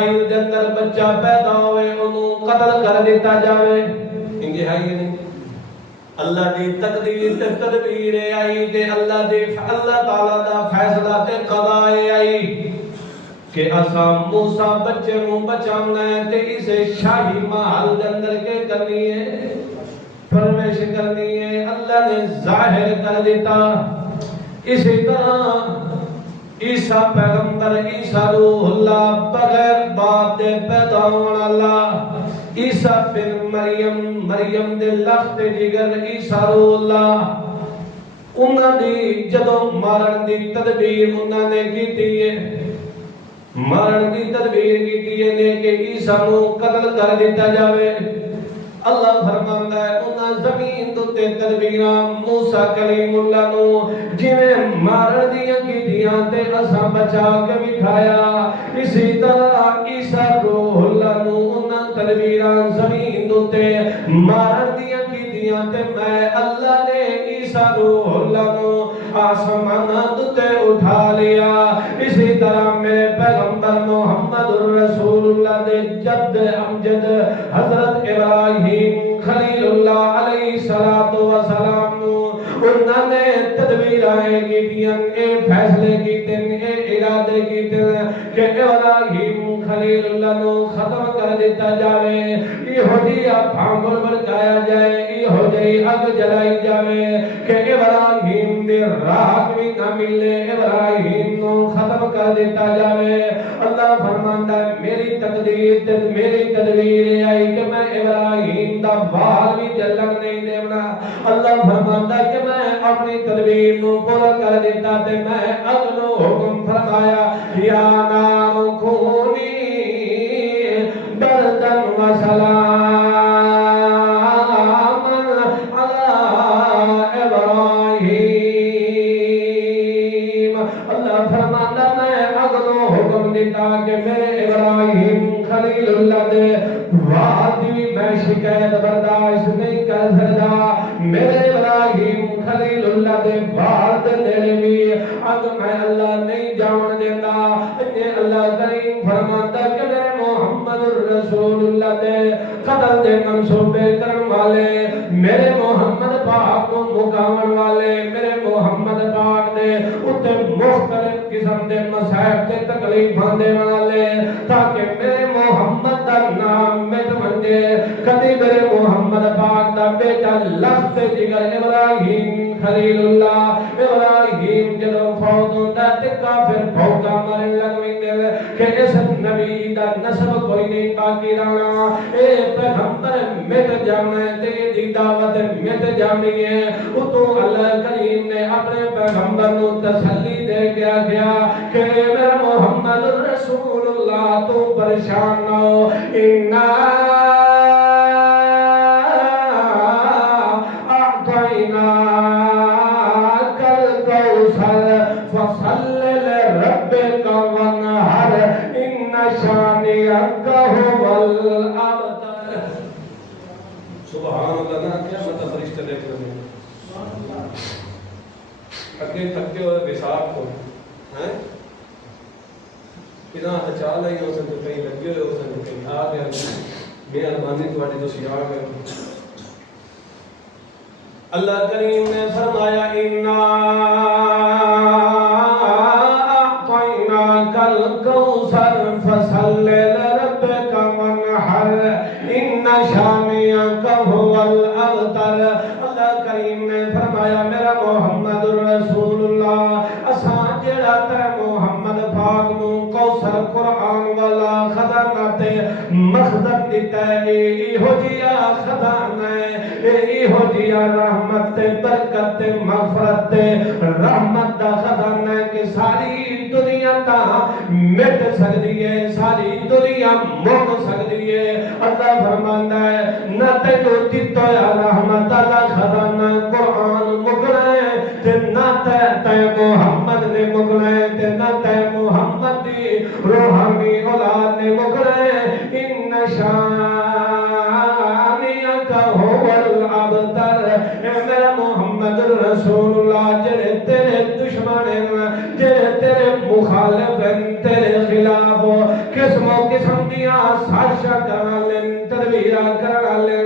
دے اندر بچہ پیدا ہوئے انہوں قتل کر دیتا جاوے انگے ہے یہ نہیں اللہ دی تقدیر تے تدبیر آئی تے اللہ تعالیٰ دا فیصلہ تے قضاء آئی کہ اساں موسیٰ بچے نوں بچانا ہے تے اسے شاہی محل دے اندر کے کرنی ہے پرورش کرنی ہے اللہ نے ظاہر کر دیتا اسی طرح عیسیٰ پیغمبر عیسیٰ روح اللہ بغیر باپ دے پیدا ہونا اللہ عیسیٰ بن مریم دے لخت جگر عیسیٰ روح اللہ انہاں دی جدوں مارن دی تدبیر انہاں نے کیتی ہے مارن دی تدبیر کیتی ہے کہ عیسیٰ نو قتل کر دیتا جاوے اللہ فرماندا ہے انہاں زمین تے تدبیراں موسیٰ کلیم اللہ نو جویں مارن دیاں کیتیاں تے اساں بچا کے بٹھایا اسی طرح عیسیٰ روح اللہ نو انہاں تدبیراں زمین تے مارن دیاں کیتیاں تے میں اللہ نے عیسیٰ روح اللہ نو آسماناں تے اٹھا لیا اسی طرح میرے پیغمبر محمد رسول اللہ دے جد امجد حضرت ابراہیم خلیل اللہ علیہ السلام نو انہاں نے تدبیریں کیتیاں اے فیصلے کیتے اے ارادے کیتے کہ ابراہیم خلیل اللہ نو ختم کر دیتا جاوے یہودیا بھانگڑ بڑکایا جائے یہودی اگ جلائی جاوے کہ ابراہیم دے راہ بھی نہ ملے ابراہیم نو ختم کر دیتا جاوے اللہ فرماندا ہے میری تقدیر تے میری تدبیر آئی کہ میں ابراہیم دا بال بھی جلن نہیں دینا اللہ فرماندا ہے کہ میں اپنی تدبیر نو پورا کر دیتا تے میں اگلو حکم فرمایا یا نار کونی بردن و سلام کہ میرے ابراہیم خلیل اللہ دے وعد بھی میں شکایت برداشت نہیں کر سکتا میرے ابراہیم خلیل اللہ دے وعد دے بھی اگ میں اللہ نہیں جان دینا یہ اللہ کریم فرماتا کہ میرے محمد رسول اللہ دے قتل دے منصوبے کرن والے میرے محمد پاک کو مقاون والے میرے محمد پاک دے اتے مختلف قسم دے مصائب تے تکلیفاں دے والے تاکہ میرے محمد دا نام مٹ منجے کدی میرے محمد پاک دا بیٹا لخت جگر ابراہیم خلیل اللہ ابراہیم جدو فوت ہوندا تے کافر بھوکا مرن لگ ویندے کہ اس نبی دا نسب کوئی نہیں باقی رہنا اے پیغمبر مٹ جانا تے دی دعوت مٹ جانی ہے اتو اللہ کریم نے اپنے پیغمبر نو تسلی دے کے آخیا کہ میرا محمد رسول اللہ تو پریشان نہ ہو انا اعطینا کل کوثر فصل لربک وانحر ان شانئک هو الابتر سبحان اللہ نا کیا مطلب فرشتے دیکھ رہے ہیں اگے تھکے ہوئے بساط کو ہیں کتنا حچال ہے ہو سکتے کہیں لگے ہوئے ہو سکتے کہیں آ گیا مہربانی تواڈی تو سیاح کر اللہ کریم نے فرمایا انا اعطیناک الکوثر فصل لربک وانحر ان شانئک هو الابتر اللہ کریم نے فرمایا میرا محمد رسول اللہ اساں جڑا تے محمد پاک نو کوثر قرآن والا خزانہ تے مخزن دیتا ہے ایہو جیا خزانہ ہے ایہو جیا رحمت تے برکت تے مغفرت تے رحمت دا خزانہ ہے کہ ساری دنیا تا مٹ سکتی ہے ساری دنیا مک سکتی ہے اللہ فرماندا ہے نہ تے تو دتا یا رحمت دا خزانہ قرآن مکنا ہے تے نہ تے محمد نے مکنا ہے تے نہ تے محمد دی روحانی اولاد نے مکنا ہے ان شانئک هو الابتر اے میرا محمد رسول اللہ جڑے تیرے دشمن ہیں جڑے تیرے مخالف ہیں تیرے خلاف قسم قسم دیاں سازشاں کرن والے تدبیراں کرن والے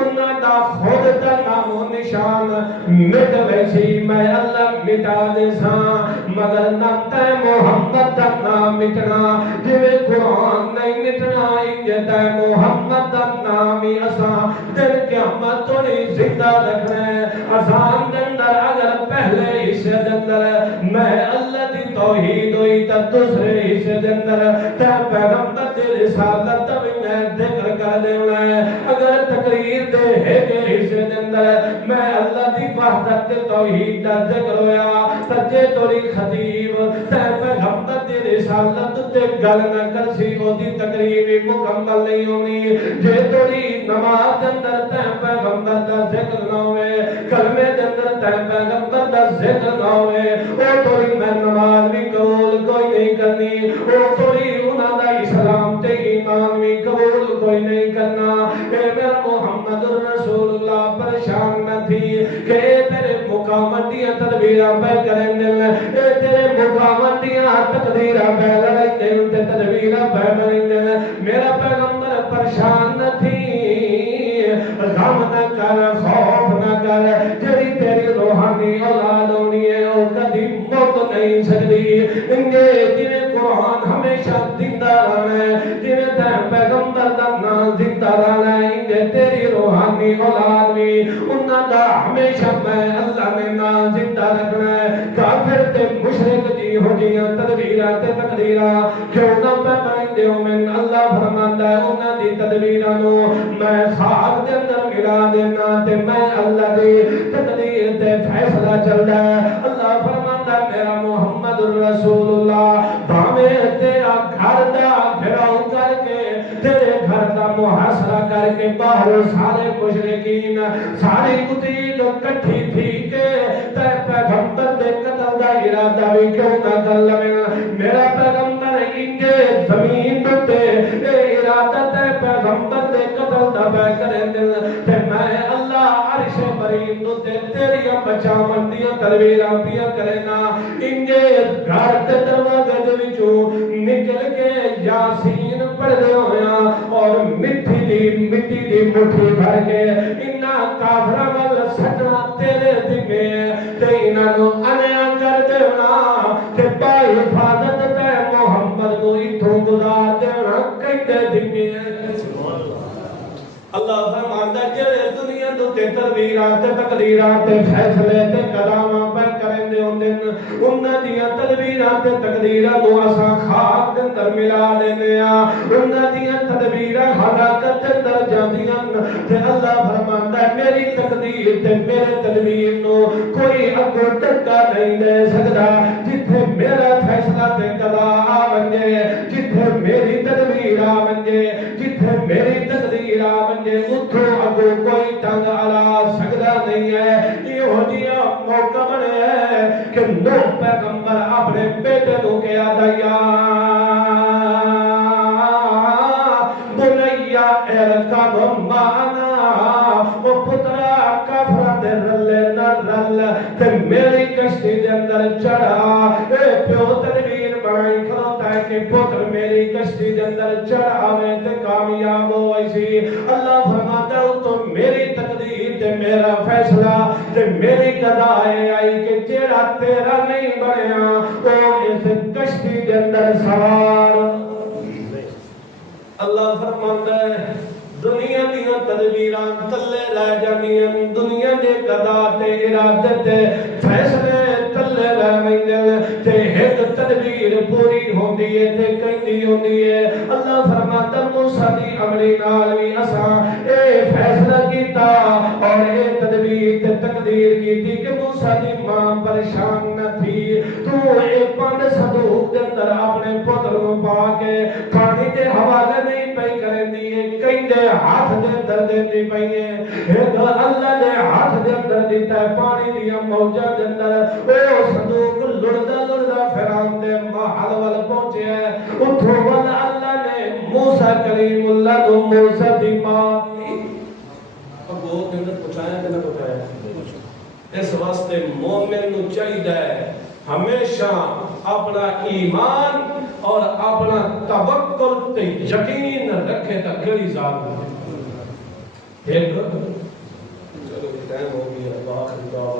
انہاں دا خود دا نام و نشان مٹ ویسی میں اللہ مٹا دے ساں مگر نہ تے محمد دا نام مٹنا جویں قرآن نہیں مٹنا انج تے محمد دا نام ہی اساں دن قیامت تو نہیں زندہ رکھنا ہے اذان دے اندر اگر پہلے حصے دے اندر میں اللہ دی توحید ہوئی تا دوسرے حصے دے اندر تے پیغمبر دی رسالت دا بھی میں ذکر کر دینا ہے اگر تقریر دے ایک حصے دے اندر میں اللہ دی وحدت تے توحید دا ذکر ہویا سچے توری خطیب تے پیغمبر دی رسالت تے گل نہ کرسی او دی تقریر بھی مکمل نہیں ہونی جے توری نماز دے اندر تے پیغمبر دا ذکر نہ ہوئے کلمے دے اندر تے پیغمبر دا ذکر نہ ہوئے او توری میں نماز بھی قبول کوئی نہیں کرنی او توری انہاں دا اسلام تے ایمان بھی قبول کوئی نہیں کرنا اے میرا محمد رسول اللہ پریشان نہ تھی کہ تیرے مقامت دیاں تدبیراں پہ کریں دل اے تیرے مقامت دیاں تقدیراں پہ لڑیں دل تے تدبیراں پہ لڑیں دل میرا پیغمبر پریشان نہ تھی غم نہ کر خوف نہ کر جڑی تیری روحانی اولاد ہونی ہے او کبھی موت نہیں سکتی انگے جنہیں قرآن ہمیشہ زندہ رہنا ہے جنہیں تے پیغمبر دا نام زندہ رہنا ہے انگے تیری روحانی اولاد بھی انہاں دا ہمیشہ میں اللہ نے نام زندہ رکھنا ہے کافر تے مشرک جی ہو جیاں تدبیراں تے تقدیراں کیوں نہ پہنائیں دیو من اللہ فرماندا ہے انہاں دی تدبیراں نو میں خاک دے اندر ملا دینا تے میں اللہ دی تقدیر تے فیصلہ چلدا ہے اللہ فرماندا ہے میرا محمد رسول اللہ بھاویں تیرا گھر دا گھراؤ کر کے تیرے گھر دا محاصرہ کر کے باہر سارے مشرکین ساری قتیل کٹھی تھی کہ تے پیغمبر دے قتل دا ارادہ بھی کیوں نہ کر لویں میرا پیغمبر انجے زمین تے اے ارادہ تے پیغمبر دے قتل دا بے کرے دل تے میں اللہ عرش برین تے تیریاں بچاون دیاں تدبیراں پیا کرنا انجے گھر تے دروازے دے وچوں نکل کے یاسین پڑھ دے ہویا اور مٹی دی مٹھی بھر کے انہاں کافراں ول سٹنا تیرے ذمے تے انہاں نو انیا کر دینا تے با حفاظت تے محمد کو ایتھوں گزار دینا کہندے ذمے اللہ فرماندا جڑے دنیا تے تدبیراں تے تقدیراں تے فیصلے تے قدماں پر کرن دے ہوندے انہاں دیاں تدبیراں تے تقدیراں نو اساں خاک دے اندر ملا دینے آ انہاں دیاں تدبیراں ہلاکت دے اندر جاندیاں تے اللہ فرماندا ہے میری تقدیر تے میرے تدبیر نو کوئی اگوں ٹکا نہیں دے سکدا جتھے میرا فیصلہ تے قضا آ ونجے جتھے میری تدبیر آ ونجے جتھے میری تقدیر آ ونجے اتھوں اگوں کوئی ٹنگ اڑا سکدا نہیں ہے یہ ہو جیا موقع بنے کہ نوح پیغمبر اپنے بیٹے کو کہا دیا بنیا ارکب معنا او پترا کافر دے رلے نہ رل تے میری کشتی دے اندر چڑھا اے پیو تدبیر بنائی کھلوتا ہے کہ پتر میری کشتی دے اندر چڑھاوے تے کامیاب ہوئی سی اللہ فرماتا ہے تو میری تقدیر تے میرا فیصلہ تے میری قضا آئی کہ جیڑا تیرا نہیں بنیا او اس کشتی دے اندر سوار اللہ فرماتا ہے دنیا دیاں تدبیراں تلے رہ جانیاں دنیا دے قضا تے ارادے تے فیصلے تلے رہ ویندے تے ایک تدبیر پوری ہوندی ہے تے کہندی ہوندی ہے اللہ فرماتا موسیٰ دی عملی نال وی اساں اے فیصلہ کیتا اور اے تدبیر تے تقدیر کیتی کہ موسیٰ دی ماں پریشان نہ تھی تو اے پانڈ صندوق دے اندر اپنے پتر نو پا کے پانی دے حوالے نہیں پئی کرندی ہے کہندے ہاتھ دے اندر دیندی پئی ہے اللہ دے ہاتھ دے اندر دیتا ہے پانی دیاں موجاں دے اندر او صندوق لڑدا فرعون دے محل ول پہنچے اتھوں ول اللہ نے موسیٰ کلیم اللہ نو موسیٰ دی ماں اب وہ دے اندر پہنچایا کہ نہ پہنچایا اس واسطے مومن نو چاہیے ہمیشہ اپنا ایمان اور اپنا توکل تے یقین رکھے تا کیڑی ذات ایک چلو ٹائم ہو گیا، آخر دعوانا